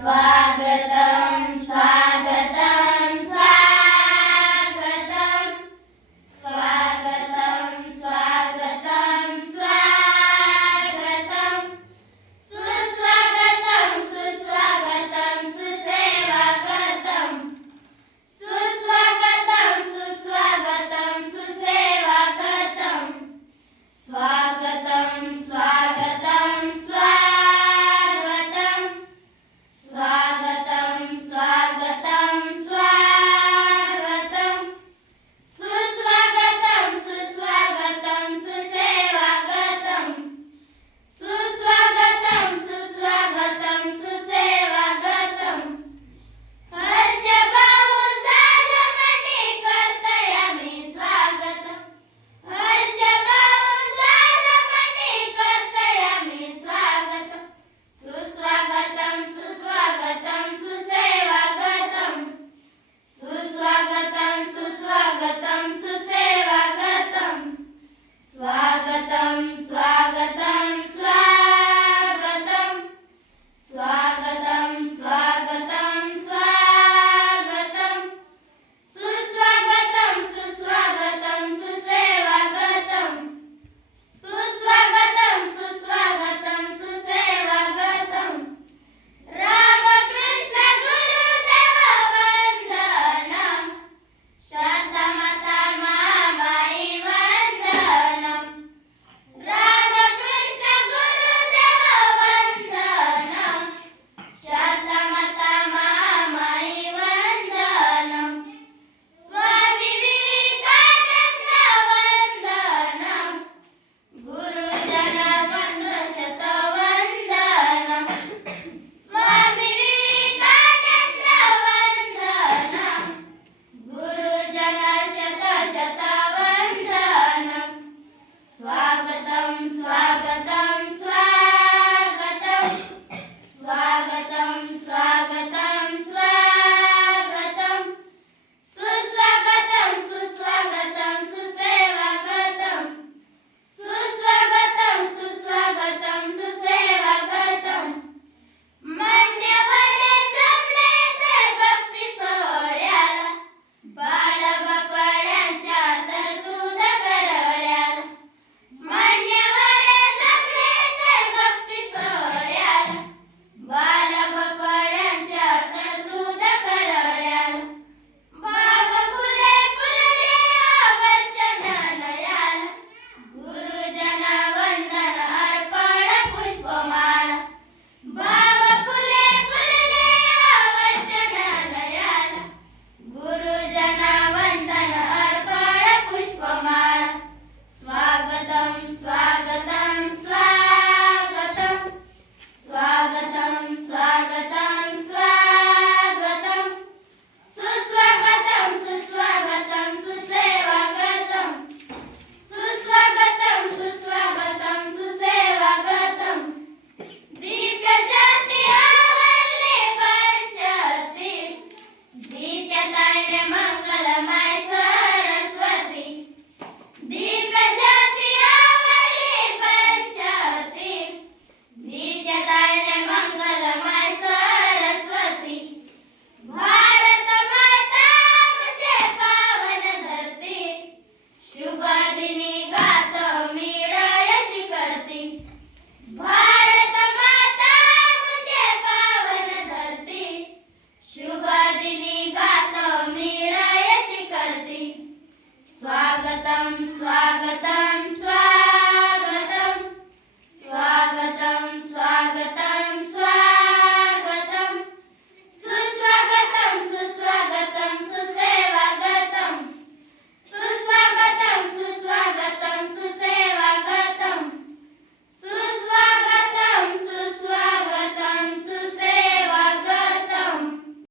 स्वागतं தாயின மங்களமாய் स्वागतम् स्वागतम्